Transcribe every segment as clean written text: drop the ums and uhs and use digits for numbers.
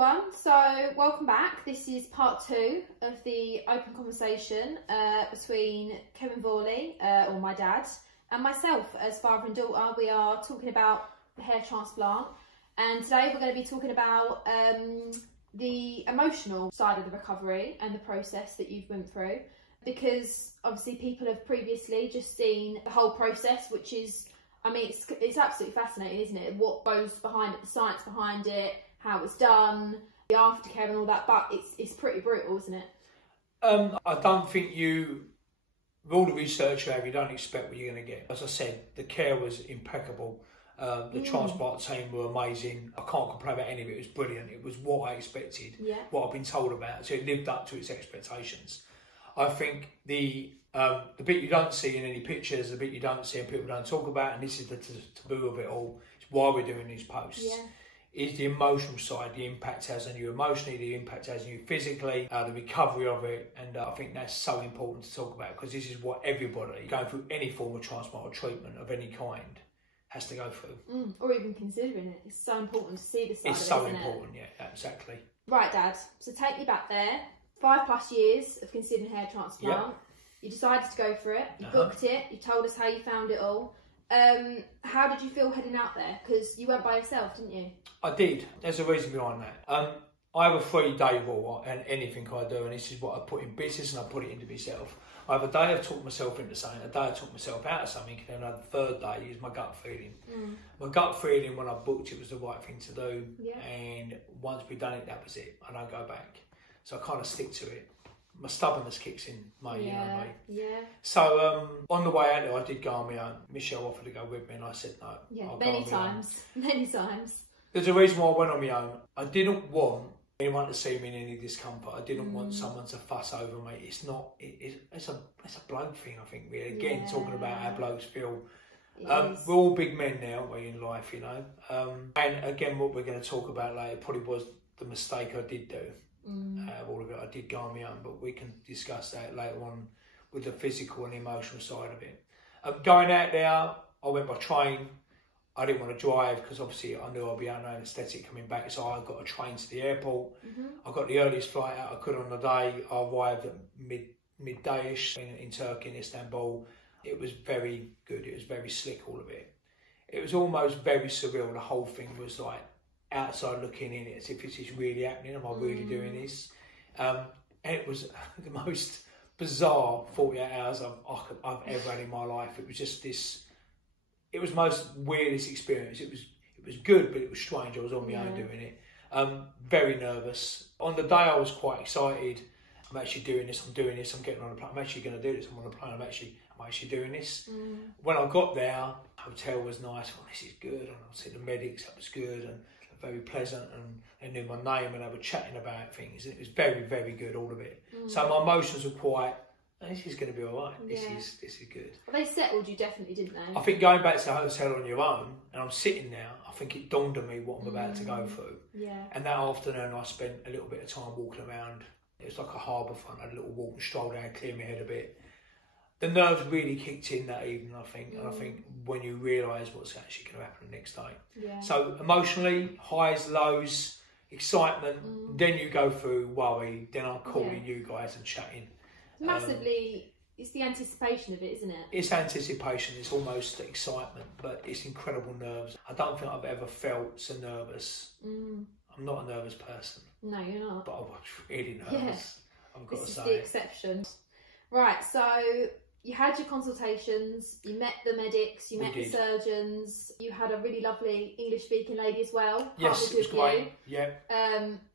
everyone, so welcome back. This is part 2 of the open conversation between Kevin Vorley, or my dad, and myself as father and daughter. We are talking about the hair transplant, and today we're going to be talking about the emotional side of the recovery and the process that you've went through, because obviously people have previously just seen the whole process, which is, I mean, it's absolutely fascinating, isn't it? What goes behind it, the science behind it, how it's done, the aftercare and all that, but it's pretty brutal, isn't it? I don't think with all the research you have, you don't expect what you're going to get. As I said, the care was impeccable. The transplant team were amazing. I can't complain about any of it. It was brilliant. It was what I expected, what I've been told about. So it lived up to its expectations. I think the bit you don't see in any pictures, the bit you don't see and people don't talk about, and this is the taboo of it all, it's why we're doing these posts, is the emotional side, the impact it has on you emotionally, the impact it has on you physically, the recovery of it. And I think that's so important to talk about, because this is what everybody going through any form of transplant or treatment of any kind has to go through. Or even considering it. It's so important to see the side of it, it's so isn't important, it? yeah, exactly. Right, Dad, so take me back there. 5+ years of considering hair transplant. Yep. You decided to go for it, you booked it, you told us how you found it all. How did you feel heading out there? Because you went by yourself, didn't you? I did. There's a reason behind that. I have a 3-day rule and anything I do, and this is what I put in business and I put it into myself. I have a day I've talked myself into something, a day I talked myself out of something, and then the third day is my gut feeling. My gut feeling when I booked it was the right thing to do, and once we've done it, that was it. I don't go back. So I kind of stick to it. My stubbornness kicks in, mate, you know me. So on the way out there, I did go on my own. Michelle offered to go with me, and I said no. Yeah, many times. There's a reason why I went on my own. I didn't want anyone to see me in any discomfort. I didn't want someone to fuss over me. It's not. It's a bloke thing, I think. Really, again, talking about how blokes feel. We're all big men now, in life, you know. And again, what we're going to talk about later probably was the mistake I did do. All of it, I did go on my own, but we can discuss that later on with the physical and emotional side of it. Going out there, I went by train. I didn't want to drive because obviously I knew I'd be under anaesthetic coming back, so I got a train to the airport. I got the earliest flight out I could on the day. I arrived at midday-ish in Turkey, in Istanbul. It was very good. It was very slick, all of it. It was almost very surreal. The whole thing was like outside looking in, as if this is really happening. Am I really doing this? And it was the most bizarre 48 hours I've ever had in my life. It was just this. It was the most weirdest experience. It was good, but it was strange. I was on my own doing it. Very nervous. On the day, I was quite excited. I'm actually doing this. I'm doing this. I'm getting on a plane. I'm actually going to do this. I'm on a plane. I'm actually doing this. When I got there, the hotel was nice. Oh, this is good. And I see the medics. That was good and very pleasant. And they knew my name and they were chatting about things. It was very, very good. All of it. So my emotions were quite. This is going to be all right. This is good. Well, they settled you definitely, didn't they? I think going back to the hotel on your own, and I'm sitting there, I think it dawned on me what I'm about to go through. And that afternoon, I spent a little bit of time walking around. It was like a harbour front. I had a little walk and stroll down, clear my head a bit. The nerves really kicked in that evening, I think. And I think when you realise what's actually going to happen the next day. So emotionally, highs, lows, excitement. Then you go through worry. Then I'm calling you guys and chatting. Massively, it's the anticipation of it, isn't it? It's anticipation, it's almost excitement, but it's incredible nerves. I don't think I've ever felt so nervous. I'm not a nervous person. No, you're not. But I was really nervous, I've got to say. This is the exception. Right, so you had your consultations, you met the medics, you met the surgeons, you had a really lovely English-speaking lady as well. Yes, it was great,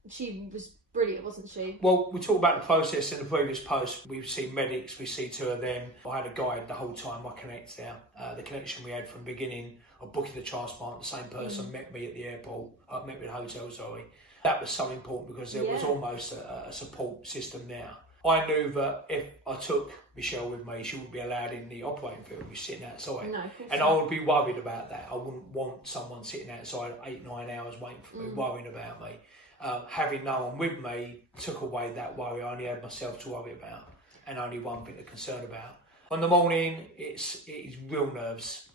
she was brilliant, wasn't she? Well, we talked about the process in the previous post. We've seen medics, we see 2 of them. I had a guide the whole time, I connect there. The connection we had from the beginning of booking the transplant, the same person met me at the airport, met me at the hotel, sorry. That was so important because there was almost a support system there. I knew that if I took Michelle with me, she wouldn't be allowed in the operating field, we're sitting outside. No, and I would be worried about that. I wouldn't want someone sitting outside 8-9 hours waiting for me, worrying about me. Having no one with me took away that worry. I only had myself to worry about and only one thing to concern about. On the morning, it's real nerves.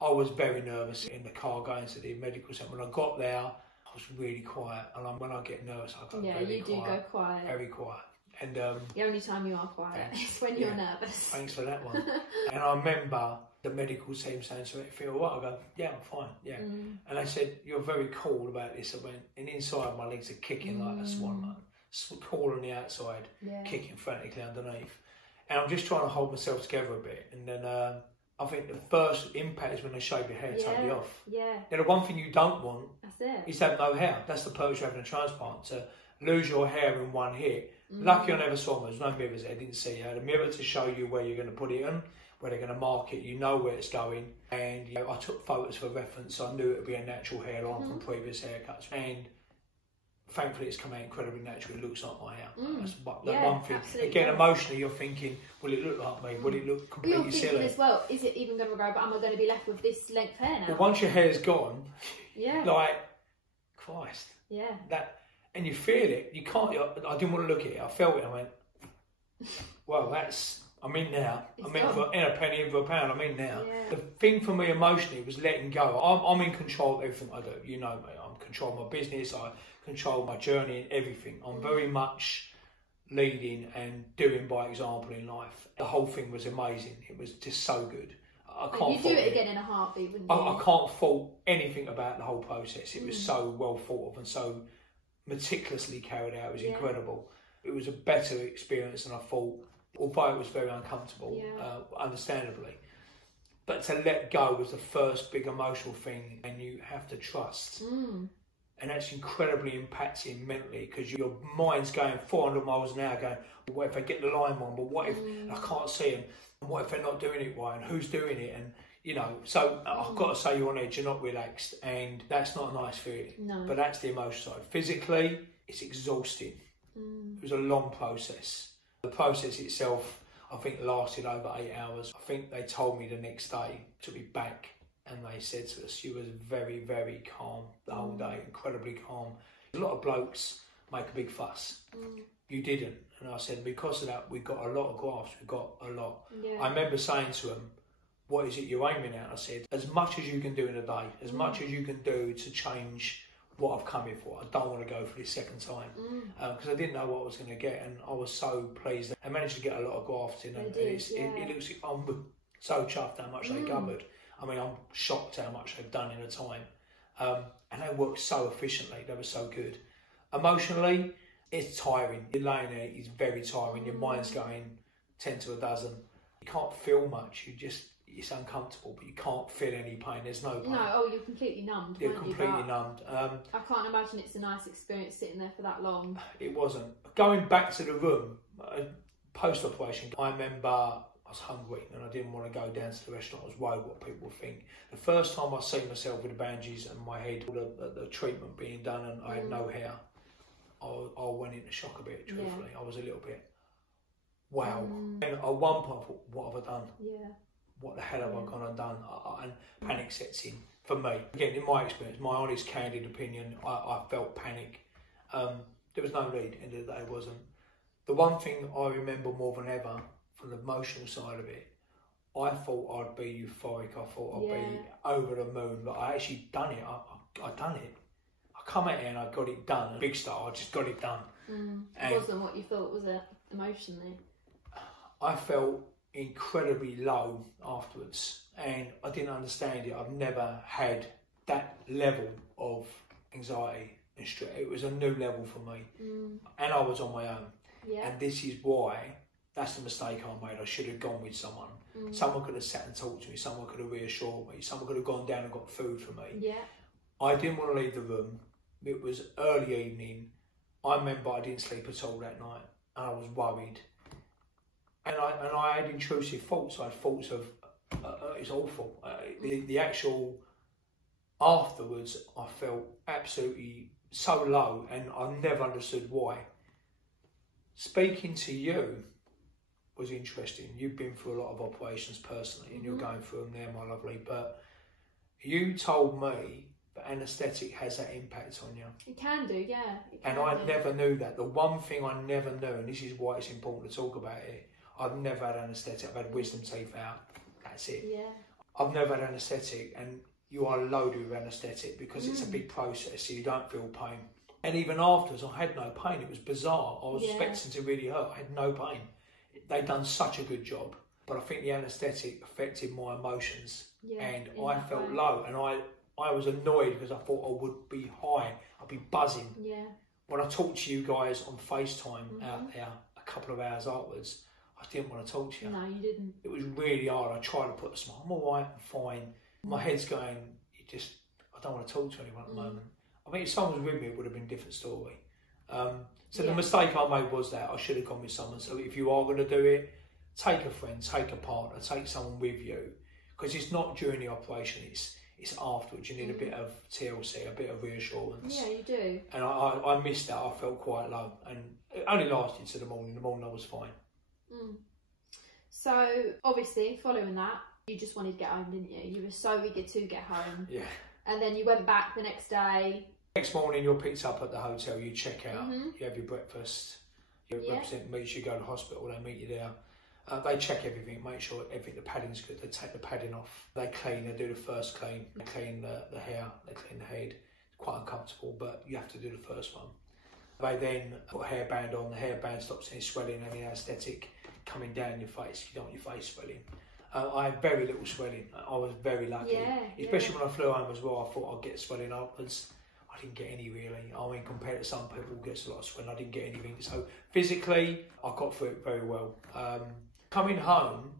I was very nervous in the car going to the medical centre. When I got there, I I was really quiet. And when I get nervous, I go Yeah, very you do quiet, go quiet. very quiet. And the only time you are quiet is when you're nervous. Thanks for that one. And I remember the medical team saying to me, "Feel what?" I go, "Yeah, I'm fine." Yeah. And they said, "You're very cool about this." I went, and inside my legs are kicking like a swan, like cool on the outside, kicking frantically underneath. And I'm just trying to hold myself together a bit. And then I think the first impact is when they shave your hair totally off. Yeah. Now the one thing you don't want is to have no hair. That's the purpose of having a transplant, to lose your hair in one hit. Lucky I never saw them. There's no mirrors there. I didn't see. You had a mirror to show you where you're going to put it in, where they're going to mark it. You know where it's going. And you know, I took photos for reference. So I knew it would be a natural hairline from previous haircuts. And thankfully it's come out incredibly natural. It looks like my hair. That's one thing. Absolutely. Again, emotionally you're thinking, will it look like me? Will it look completely you're silly? thinking as well, is it even going to grow, but am I going to be left with this length hair now? But once your hair's gone, like, Christ. Yeah. And you feel it. You can't. I didn't want to look at it. I felt it. I went, well, I'm in now. I'm in for a penny in for a pound. I'm in now. Yeah. The thing for me emotionally was letting go. I'm in control of everything I do. You know me. I'm in control of my business. I control my journey and everything. I'm very much leading and doing by example in life. The whole thing was amazing. It was just so good. I can't. You'd do it again in a heartbeat, wouldn't you? I can't fault anything about the whole process. It was so well thought of and so meticulously carried out. It was incredible. It was a better experience than I thought, although it was very uncomfortable, understandably. But to let go was the first big emotional thing, and you have to trust. And that's incredibly impacting mentally, because your mind's going 400 miles an hour going, what if I get the line wrong? But what if I can't see them? And what if they're not doing it right? And who's doing it? And you know, so I've got to say you're on edge, you're not relaxed, and that's not a nice feeling. No. But that's the emotional side. Physically, it's exhausting. It was a long process. The process itself, I think, lasted over 8 hours. I think they told me the next day to be back, and they said to us, you was very, very calm the whole day, incredibly calm. A lot of blokes make a big fuss. You didn't. And I said, because of that, we got a lot of grafts, we got a lot. I remember saying to them, what is it you're aiming at? I said, as much as you can do in a day, as much as you can do to change what I've come here for. I don't want to go for this second time, because I didn't know what I was going to get, and I was so pleased. I managed to get a lot of grafts in, and it looks, I'm so chuffed how much they covered. I mean, I'm shocked how much they've done in a time, and they worked so efficiently. They were so good. Emotionally, it's tiring. You're laying there, it's very tiring. Your mind's going 10 to a dozen. You can't feel much. It's uncomfortable, but you can't feel any pain. There's no pain. No, you're completely numbed. You're completely numbed. I can't imagine it's a nice experience sitting there for that long. It wasn't. Going back to the room, post-operation, I remember I was hungry and I didn't want to go down to the restaurant. I was worried what people would think. The first time I seen myself with the bandages and my head, the treatment being done, and I had no hair, I went into shock a bit, truthfully. I was a little bit, wow. And at one point I thought, what have I done? What the hell have I gone and done? And panic sets in for me. Again, in my experience, my honest, candid opinion, I felt panic. There was no need, end of the day, it wasn't. The one thing I remember more than ever, from the emotional side of it, I thought I'd be euphoric. I thought I'd be over the moon, but I actually done it. I done it. I come out here and I got it done. Big star, I just got it done. It wasn't what you thought, was it, emotionally? I felt incredibly low afterwards, and I didn't understand it. I've never had that level of anxiety and stress. It was a new level for me, and I was on my own. And this is why, that's the mistake I made. I should have gone with someone. Someone could have sat and talked to me. Someone could have reassured me. Someone could have gone down and got food for me. I didn't want to leave the room. It was early evening. I remember I didn't sleep at all that night, and I was worried. And I had intrusive thoughts. I had thoughts of, it's awful. The actual afterwards, I felt absolutely so low, and I never understood why. Speaking to you was interesting. You've been through a lot of operations personally, and you're going through them there, my lovely. But you told me that anaesthetic has that impact on you. It can do, yeah. And I never knew that. The one thing I never knew, and this is why it's important to talk about it, I've never had anaesthetic. I've had wisdom teeth out. That's it. I've never had anaesthetic, and you are loaded with anaesthetic because it's a big process, so you don't feel pain. And even afterwards, I had no pain. It was bizarre. I was expecting to really hurt. I had no pain. They'd done such a good job. But I think the anaesthetic affected my emotions. And I felt low. And I was annoyed because I thought I would be high. I'd be buzzing. Yeah. When I talked to you guys on FaceTime out there a couple of hours afterwards, I didn't want to talk to you. No, you didn't. It was really hard. I tried to put a smile. I'm all right, I'm fine. My head's going, I don't want to talk to anyone at the moment. I mean, if someone was with me, it would have been a different story. So the mistake I made was that I should have gone with someone. So if you are going to do it, take a friend, take a partner, take someone with you. Because it's not during the operation, it's afterwards. You need a bit of TLC, a bit of reassurance. Yeah, you do. And I missed that. I felt quite low. And it only lasted to the morning. The morning I was fine. So, obviously, following that, you just wanted to get home, didn't you? You were so eager to get home. Yeah. And then you went back the next day. Next morning, you're picked up at the hotel, you check out, you have your breakfast, your representative meets you, go to the hospital, they meet you there. They check everything, make sure everything, the padding's good, they take the padding off. They clean, they do the first clean, they clean the hair, they clean the head. It's quite uncomfortable, but you have to do the first one. They then put a hairband on, the hairband stops any swelling, any anaesthetic coming down your face. You don't want your face swelling. I had very little swelling. I was very lucky. Especially when I flew home as well, I thought I'd get swelling upwards. I didn't get any really. I mean, compared to some people who gets a lot of swelling, I didn't get anything. So physically, I got through it very well. Coming home,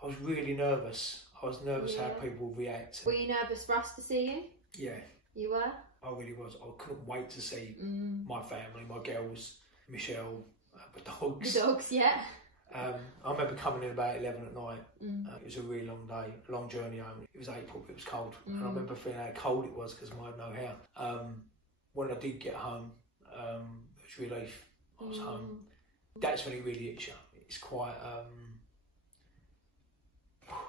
I was really nervous. I was nervous how people would react. Were you nervous for us to see you? Yeah. You were? I really was. I couldn't wait to see my family, my girls, Michelle, the dogs. The dogs, yeah. I remember coming in about 11 at night. It was a really long day, a long journey home. It was April, it was cold. And I remember feeling how cold it was because I had no hair. When I did get home, it was relief. I was home. That's when it really hits you. It's quite,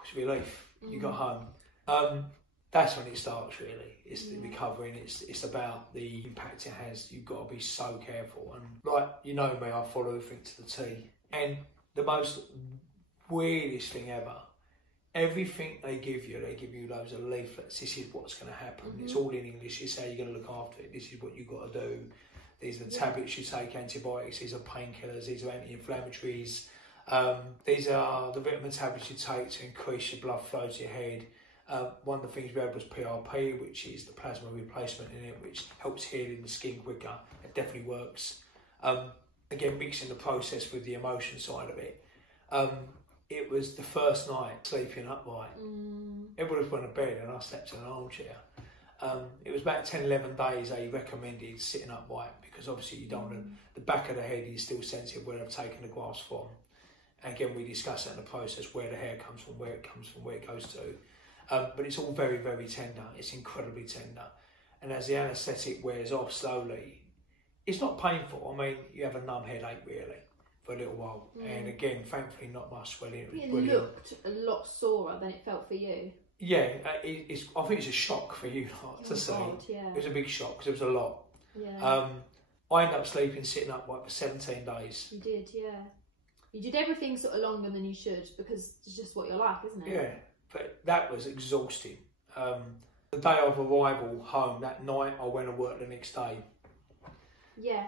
it's relief. You got home. That's when it starts really. It's the recovering. It's about the impact it has. You've got to be so careful. And like, you know me, I follow everything to the T. And the most weirdest thing ever, everything they give you loads of leaflets. This is what's going to happen. It's all in English. This is how you're going to look after it. This is what you've got to do. These are the tablets you take, antibiotics. These are painkillers. These are anti-inflammatories. These are the vitamin tablets you take to increase your blood flow to your head. One of the things we had was PRP, which is the plasma replacement in it, which helps healing the skin quicker. It definitely works. Again, mixing the process with the emotion side of it. It was the first night sleeping upright. Everybody went to bed and I slept in an armchair. It was about 10, 11 days they recommended sitting upright because obviously you don't want to, the back of the head is still sensitive where they've taken the grafts from. And again, we discussed that in the process, where the hair comes from, where it comes from, where it goes to. But it's all very, very tender. It's incredibly tender. And as the anaesthetic wears off slowly, it's not painful. I mean, you have a numb headache really for a little while. And again, thankfully not much swelling. It looked a lot sorer than it felt for you. Yeah, I think it's a shock for you to see. Yeah. It was a big shock because it was a lot. Yeah. I ended up sitting upright for 17 days. You did, yeah. You did everything sort of longer than you should because it's just what you're like, isn't it? Yeah, but that was exhausting. The day of arrival home, that night I went to work the next day. Yeah,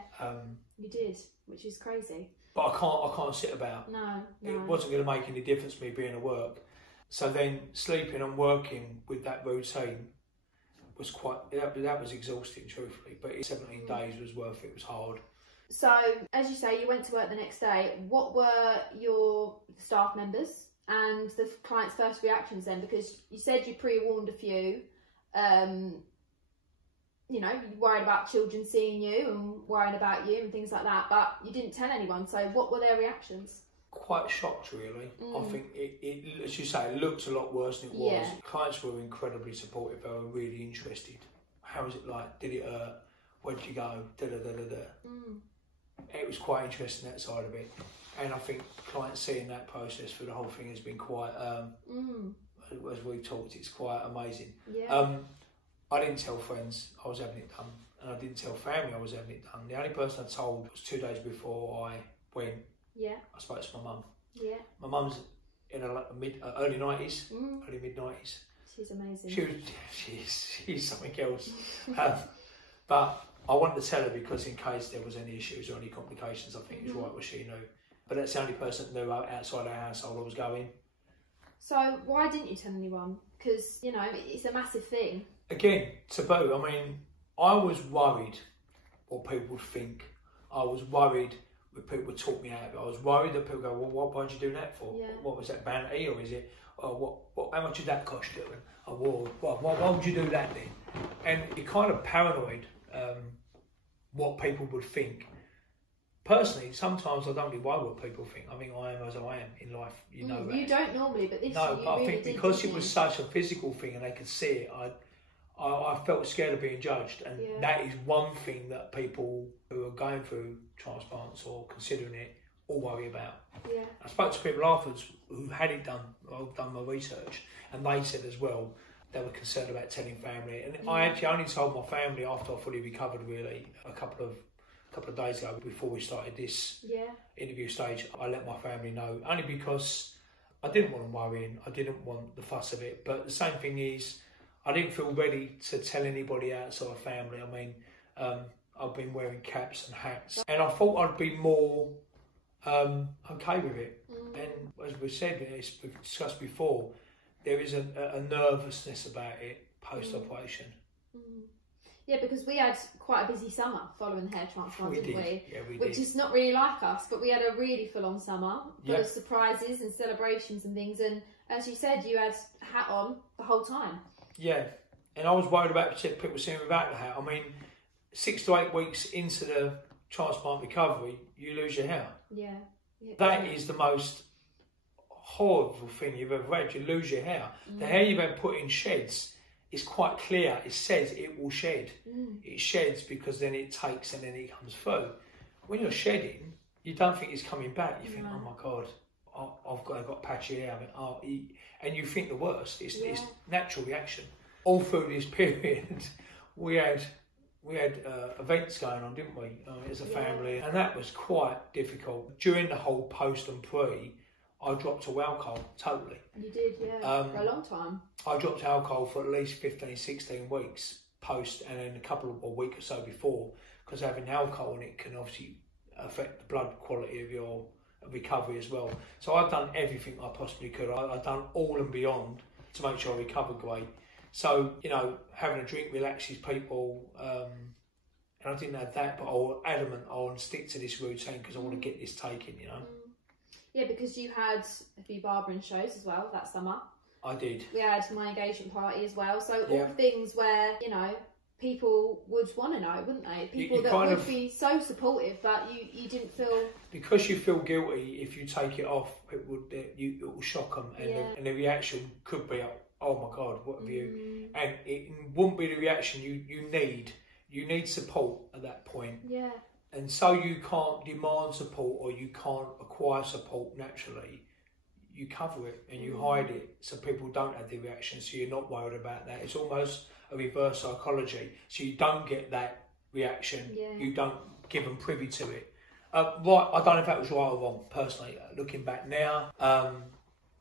you did, which is crazy. But I can't sit about. No. It wasn't going to make any difference to me being at work. So then sleeping and working with that routine was that was exhausting, truthfully. But 17 days was worth it. It was hard. So, as you say, you went to work the next day. What were your staff members and the client's first reactions then? Because you said you pre-warned a few. You know, you worried about children seeing you and worrying about you and things like that, but you didn't tell anyone. So what were their reactions? Quite shocked, really. I think it, as you say, it looked a lot worse than it was. Yeah. Clients were incredibly supportive. They were really interested. How was it like? Did it hurt? Where'd you go? It was quite interesting, that side of it. And I think clients seeing that process through the whole thing has been quite, as we talked, it's quite amazing. Yeah. I didn't tell friends I was having it done, and I didn't tell family I was having it done. The only person I told was 2 days before I went. Yeah. I spoke to my mum. Yeah. My mum's in her early 90s, early mid 90s. She's amazing. She's something else. But I wanted to tell her because in case there was any issues or any complications, I think it's right what she knew. But that's the only person that knew outside our household I was going. So why didn't you tell anyone? Because, you know, it's a massive thing. Again, taboo. I mean, I was worried what people would think. I was worried that people would talk me out of it. I was worried that people go, well, why'd you do that for? Yeah. What was that, vanity, or is it, how much did that cost you? And, why would you do that then? And it kind of paranoid what people would think. Personally, sometimes I don't really worry what people think. I mean, I am as I am in life, you know that. You don't normally, but this No, but I really think because it was such a physical thing and they could see it, I felt scared of being judged. And that is one thing that people who are going through transplants or considering it all worry about. Yeah. I spoke to people afterwards who had it done. I've done my research, and they said as well they were concerned about telling family. And I actually only told my family after I fully recovered, really, a couple of days ago before we started this interview stage. I let my family know, only because I didn't want them worrying. I didn't want the fuss of it. But the same thing is, I didn't feel ready to tell anybody outside of family. I mean, I've been wearing caps and hats, and I thought I'd be more okay with it. And as we said, we've discussed before, there is a nervousness about it post-operation. Yeah, because we had quite a busy summer following the hair transplant, didn't we? Yeah, we Which did. is not really like us, but we had a really full-on summer, full of surprises and celebrations and things. And as you said, you had a hat on the whole time. Yeah, and I was worried about people seeing me without the hat. I mean, 6 to 8 weeks into the transplant recovery, you lose your hair. Yeah. That is the most horrible thing you've ever had. You lose your hair. The hair you've had put in sheds. It's quite clear. It says it will shed. It sheds because then it takes and then it comes through. When you're shedding, you don't think it's coming back. You think, oh my God, I've got patchy hair. I mean, and you think the worst. It's natural reaction. All through this period, we had events going on, didn't we, as a family, and that was quite difficult. During the whole post and pre, I dropped to alcohol totally. You did, yeah, for a long time. I dropped alcohol for at least 15, 16 weeks post, and then a week or so before, because having alcohol in it can obviously affect the blood quality of your recovery as well. So I've done everything I possibly could. I've done all and beyond to make sure I recovered great. So, you know, having a drink relaxes people, and I didn't have that, but I was adamant I want to stick to this routine because I want to get this taken, you know. Yeah, because you had a few barbering shows as well that summer. I did. We had my engagement party as well. So all things where, you know, people would want to know, wouldn't they? People that would be so supportive, but you didn't feel... Because you feel guilty if you take it off, it will shock them, and the reaction could be, oh my God, what have you... And it wouldn't be the reaction you need. You need support at that point. Yeah. And so you can't demand support or you can't acquire support naturally. You cover it and you hide it so people don't have the reaction, so you're not worried about that. It's almost a reverse psychology. So you don't get that reaction. Yeah. You don't give them privy to it. I don't know if that was right or wrong, personally, looking back now.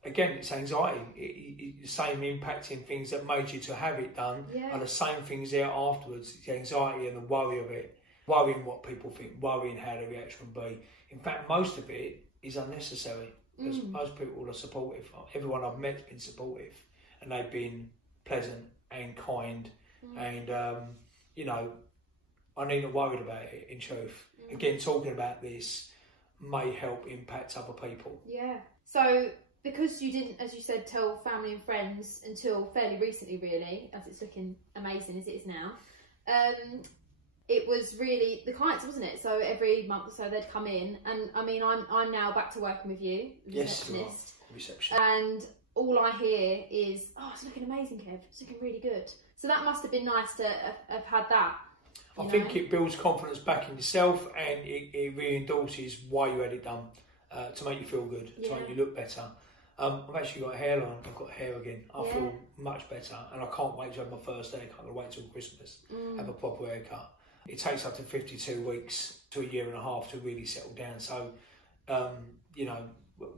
Again, it's anxiety. The same impacting things that made you to have it done are the same things there afterwards. The anxiety and the worry of it. Worrying what people think, worrying how the reaction will be. In fact, most of it is unnecessary because most people are supportive. Everyone I've met's been supportive and they've been pleasant and kind and, you know, I needn't worry about it, in truth. Again, talking about this may help impact other people. Yeah. So, because you didn't, as you said, tell family and friends until fairly recently, really, as it's looking amazing as it is now, it was really the clients, wasn't it? So every month or so they'd come in, and I mean, I'm now back to working with you, receptionist. Reception. And all I hear is, "Oh, it's looking amazing, Kev. It's looking really good." So that must have been nice to have had that. I think it builds confidence back in yourself, and it re-endorses why you had it done, to make you feel good, to make you look better. I've actually got a hairline. I've got hair again. I feel much better, and I can't wait to have my first haircut. I'll wait till Christmas, have a proper haircut. It takes up to 52 weeks to a year and a half to really settle down. So, you know,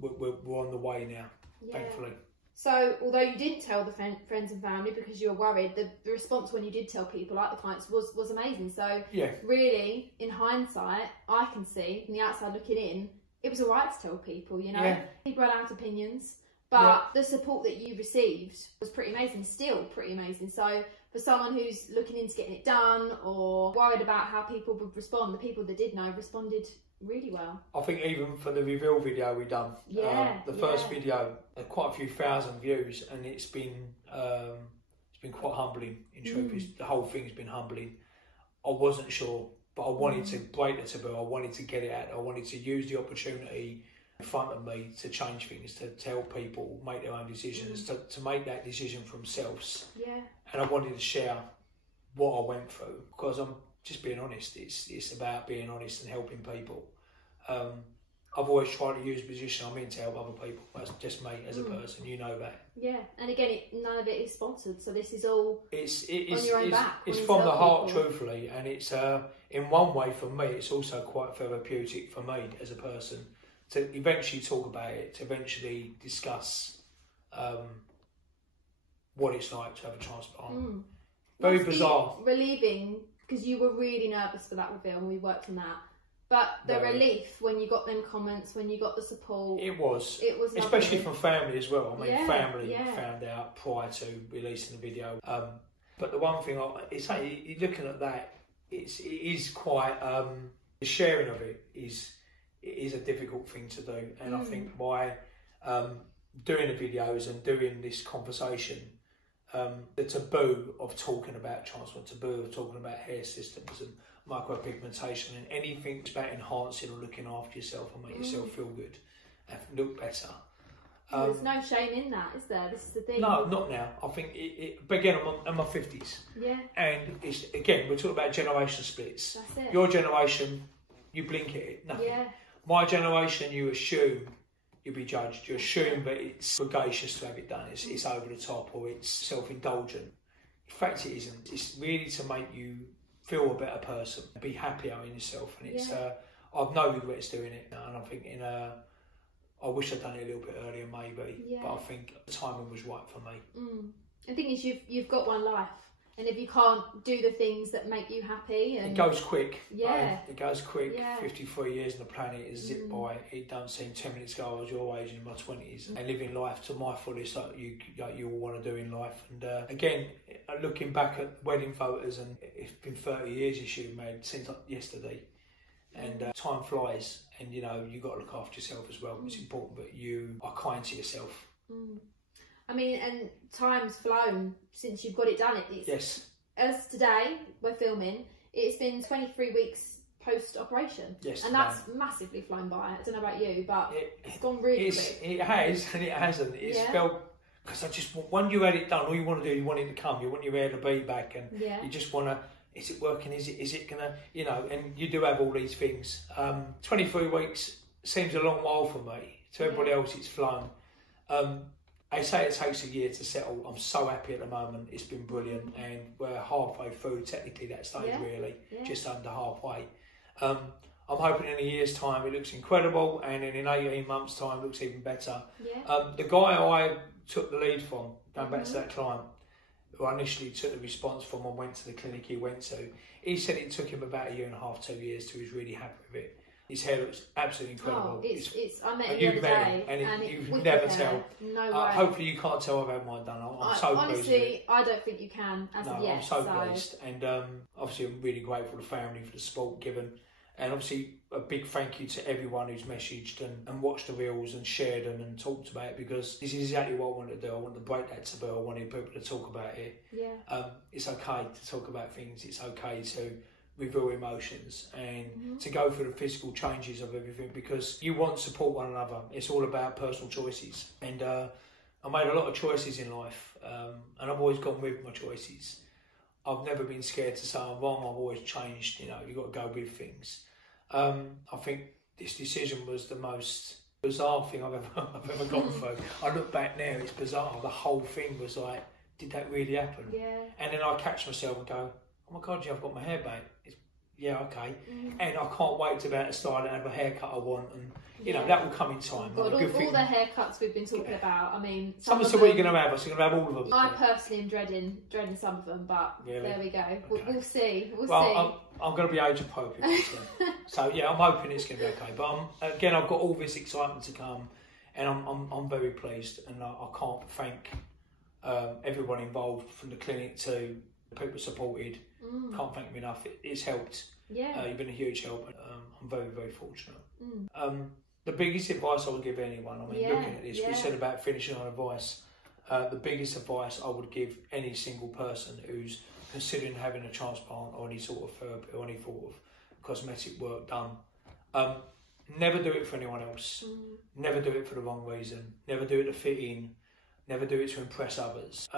we're on the way now, thankfully. So, although you didn't tell the friends and family because you were worried, the response when you did tell people, like the clients, was amazing. So, yeah, really, in hindsight, I can see from the outside looking in, it was alright to tell people, you know. Yeah. People had out opinions, but the support that you received was pretty amazing, still pretty amazing. So, for someone who's looking into getting it done or worried about how people would respond, the people that did know responded really well. I think even for the reveal video we done, the first video had quite a few thousand views, and it's been quite humbling. In truth, the whole thing's been humbling. I wasn't sure, but I wanted to break the taboo. I wanted to get it out. I wanted to use the opportunity in front of me to change things, to help people make their own decisions, to make that decision for themselves. Yeah. And I wanted to share what I went through, because I'm just being honest. It's about being honest and helping people. I've always tried to use the position I'm in to help other people. That's just me as a person, you know that. Yeah, and again, none of it is sponsored, so this is all on your own back. It's from the heart, truthfully, and it's in one way for me, it's also quite therapeutic for me as a person to eventually talk about it, to eventually discuss what it's like to have a transplant. Very bizarre. Relieving, because you were really nervous for that reveal and we worked on that. But the relief when you got them comments, when you got the support. It was lovely. Especially from family as well. I mean, family found out prior to releasing the video. But the one thing, you're looking at that, it is quite, the sharing of it is a difficult thing to do. And I think by doing the videos and doing this conversation, the taboo of talking about transplant, taboo of talking about hair systems and micropigmentation and anything about enhancing or looking after yourself and make yourself feel good and look better. There's no shame in that, is there? This is the thing. No, not now. I think but again, I'm in my 50s. Yeah. And it's, again, we're talking about generation splits. That's it. Your generation, you blink at it, nothing. Yeah. My generation, you assume you'll be judged. You assume that it's sagacious to have it done. It's over the top, or it's self-indulgent. In fact, it isn't. It's really to make you feel a better person, be happier in yourself, and it's. I've no regrets doing it, and I think I wish I'd done it a little bit earlier, maybe, but I think the timing was right for me. The thing is, you've got one life, and if you can't do the things that make you happy, and it goes quick. Yeah, it goes quick. Yeah. 53 years on the planet is zipped by. It don't seem 10 minutes ago. I was your age in my 20s, and living life to my fullest, like you all want to do in life. And again, looking back at wedding photos, and it's been 30 years this year, made seems like yesterday. And time flies, and you know you got to look after yourself as well. It's important that you are kind to yourself. I mean, and time's flown since you've got it done. Yes. As today we're filming, it's been 23 weeks post-operation. Yes. And that's massively flown by. I don't know about you, but it's gone really quick. It has, and it hasn't. It's felt, because when you had it done, all you want to do, you want it to come. You want your hair to be back, and you just want to. Is it working? Is it gonna? You know, and you do have all these things. 23 weeks seems a long while for me. To everybody else, it's flown. I say it takes a year to settle. I'm so happy at the moment. It's been brilliant, and we're halfway through technically that stage, really, just under halfway. I'm hoping in a year's time it looks incredible, and in 18 months' time it looks even better. The guy I took the lead from, going back to that client, who I initially took the response from and went to the clinic he went to, he said it took him about 1.5 years, 2 years till he was really happy with it. His hair looks absolutely incredible. I met him the other day, and you can never tell. No way. Hopefully you can't tell I've had mine done. I'm so pleased. Honestly, I don't think you can as of yet. I'm so pleased, and obviously I'm really grateful to the family for the support given, and obviously a big thank you to everyone who's messaged and watched the reels and shared them and talked about it, because this is exactly what I wanted to do. I wanted to break that taboo. I wanted people to talk about it. It's okay to talk about things. It's okay to reveal emotions and to go through the physical changes of everything, because you want to support one another. It's all about personal choices, and I made a lot of choices in life, and I've always gone with my choices. I've never been scared to say I'm wrong. I've always changed. You know, you've got to go with things. I think this decision was the most bizarre thing I've ever gone through. I look back now, it's bizarre. The whole thing was like, did that really happen? Yeah. And then I catch myself and go, oh my God, I've got my hair back. yeah, okay. And I can't wait to be able to style and have a haircut I want, and you know, that will come in time. God, all the haircuts we've been talking about, I mean... Someone said, what are you going to have? I said, I'm going to have all of them. I personally am dreading some of them, but there we go. Okay. We'll see. I'm going to be age appropriate. So, yeah, I'm hoping it's going to be okay. But again, I've got all this excitement to come, and I'm very pleased, and I can't thank everyone involved, from the clinic to the people supported. Can't thank them enough. It's helped. Yeah. You've been a huge help. I'm very, very fortunate. The biggest advice I would give anyone, I mean, looking at this, we said about finishing on advice. The biggest advice I would give any single person who's considering having a transplant or any sort of therapy or any sort of cosmetic work done, never do it for anyone else. Never do it for the wrong reason. Never do it to fit in. Never do it to impress others.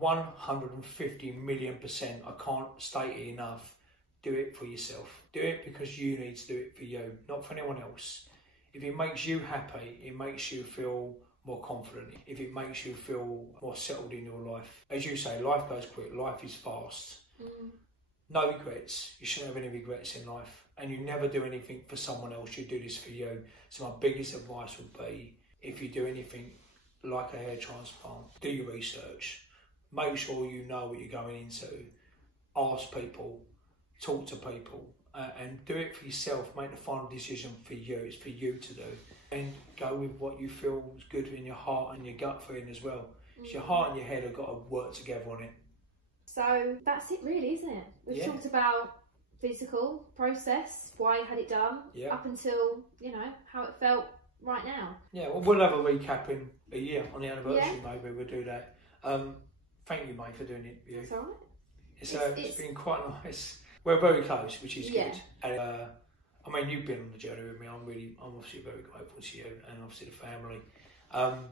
150,000,000%, I can't state it enough, do it for yourself. Do it because you need to do it for you, not for anyone else. If it makes you happy, it makes you feel more confident. If it makes you feel more settled in your life. As you say, life goes quick, life is fast. No regrets. You shouldn't have any regrets in life. And you never do anything for someone else, you do this for you. So my biggest advice would be, if you do anything like a hair transplant, do your research. Make sure you know what you're going into. Ask people, talk to people, and do it for yourself. Make the final decision for you. It's for you to do. And go with what you feel is good in your heart and your gut feeling as well. So your heart and your head have got to work together on it. So that's it really, isn't it? We've talked about physical process, why you had it done, up until, you know, how it felt right now. Yeah, well, we'll have a recap in a year on the anniversary, maybe we'll do that. Thank you, mate, for doing it. That's all right. It's been quite nice. We're very close, which is good. And, I mean, you've been on the journey with me. I'm obviously very grateful to you, and obviously the family. And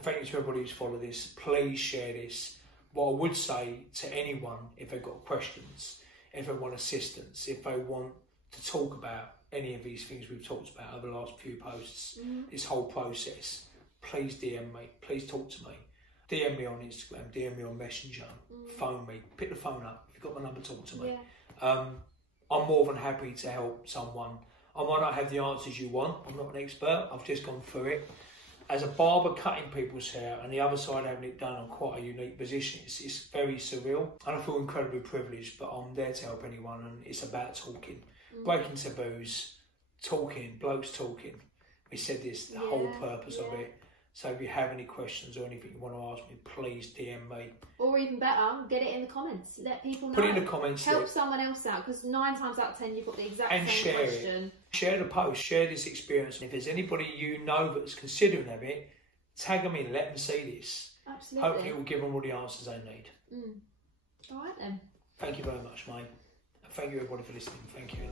thank you to everybody who's followed this. Please share this. What I would say to anyone, if they've got questions, if they want assistance, if they want to talk about any of these things we've talked about over the last few posts, this whole process, please DM me. Please talk to me. DM me on Instagram, DM me on Messenger, phone me, pick the phone up. If you've got my number, talk to me. I'm more than happy to help someone. I might not have the answers you want. I'm not an expert. I've just gone through it. As a barber cutting people's hair and the other side having it done, on quite a unique position. It's very surreal. And I feel incredibly privileged, but I'm there to help anyone, and it's about talking. Breaking taboos, talking, blokes talking. We said this, the whole purpose of it. So if you have any questions or anything you want to ask me, please DM me. Or even better, get it in the comments. Let people know. Put it in the comments. Help someone else out, because 9 times out of 10 you've got the exact same question. It. Share the post, share this experience. And if there's anybody you know that's considering having it, tag them in, let them see this. Absolutely. Hopefully it will give them all the answers they need. All right then. Thank you very much, mate. And thank you everybody for listening. Thank you.